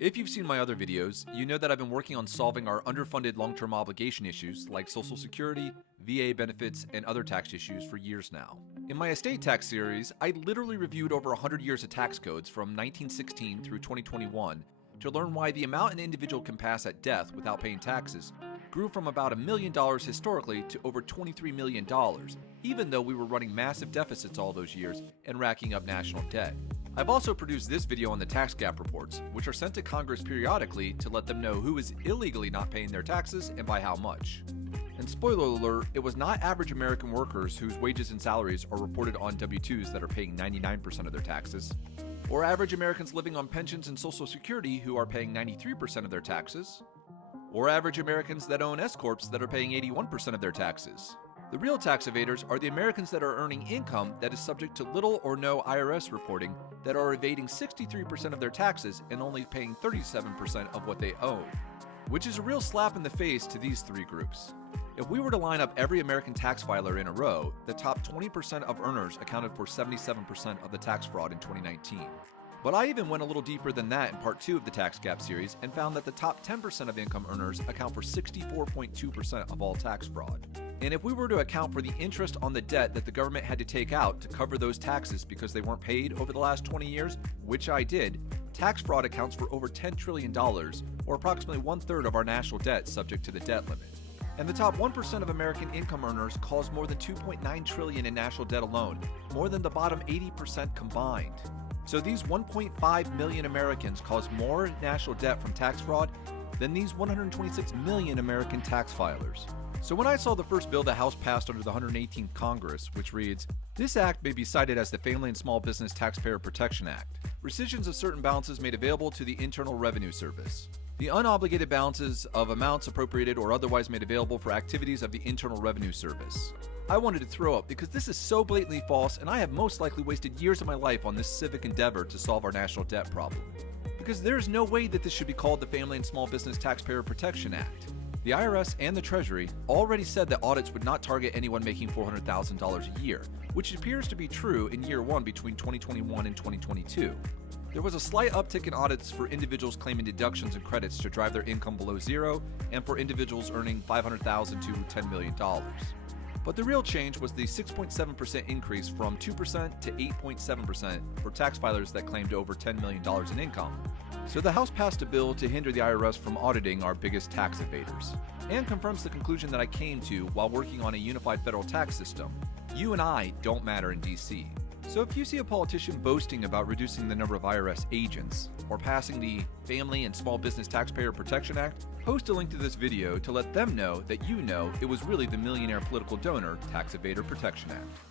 If you've seen my other videos, you know that I've been working on solving our underfunded long-term obligation issues like Social Security, VA benefits, and other tax issues for years now. In my estate tax series, I literally reviewed over 100 years of tax codes from 1916 through 2021 to learn why the amount an individual can pass at death without paying taxes grew from about $1 million historically to over $23 million, even though we were running massive deficits all those years and racking up national debt. I've also produced this video on the tax gap reports, which are sent to Congress periodically to let them know who is illegally not paying their taxes and by how much. And spoiler alert, it was not average American workers whose wages and salaries are reported on W-2s that are paying 99% of their taxes, or average Americans living on pensions and Social Security who are paying 93% of their taxes, or average Americans that own S-corps that are paying 81% of their taxes. The real tax evaders are the Americans that are earning income that is subject to little or no IRS reporting that are evading 63% of their taxes and only paying 37% of what they own, which is a real slap in the face to these three groups. If we were to line up every American tax filer in a row, the top 20% of earners accounted for 77% of the tax fraud in 2019. But I even went a little deeper than that in part 2 of the Tax Gap series and found that the top 10% of income earners account for 64.2% of all tax fraud. And if we were to account for the interest on the debt that the government had to take out to cover those taxes because they weren't paid over the last 20 years, which I did, tax fraud accounts for over $10 trillion, or approximately 1/3 of our national debt subject to the debt limit. And the top 1% of American income earners cause more than $2.9 trillion in national debt alone, more than the bottom 80% combined. So these 1.5 million Americans cause more national debt from tax fraud than these 126 million American tax filers. So when I saw the first bill the House passed under the 118th Congress, which reads, "This act may be cited as the Family and Small Business Taxpayer Protection Act. Rescissions of certain balances made available to the Internal Revenue Service. The unobligated balances of amounts appropriated or otherwise made available for activities of the Internal Revenue Service." I wanted to throw up because this is so blatantly false, and I have most likely wasted years of my life on this civic endeavor to solve our national debt problem. Because there is no way that this should be called the Family and Small Business Taxpayer Protection Act. The IRS and the Treasury already said that audits would not target anyone making $400,000 a year, which appears to be true in year one between 2021 and 2022. There was a slight uptick in audits for individuals claiming deductions and credits to drive their income below zero, and for individuals earning $500,000 to $10 million. But the real change was the 6.7% increase from 2% to 8.7% for tax filers that claimed over $10 million in income. So the House passed a bill to hinder the IRS from auditing our biggest tax evaders, and confirms the conclusion that I came to while working on a unified federal tax system. You and I don't matter in DC. So if you see a politician boasting about reducing the number of IRS agents, or passing the Family and Small Business Taxpayer Protection Act, post a link to this video to let them know that you know it was really the Millionaire Political Donor Tax Evader Protection Act.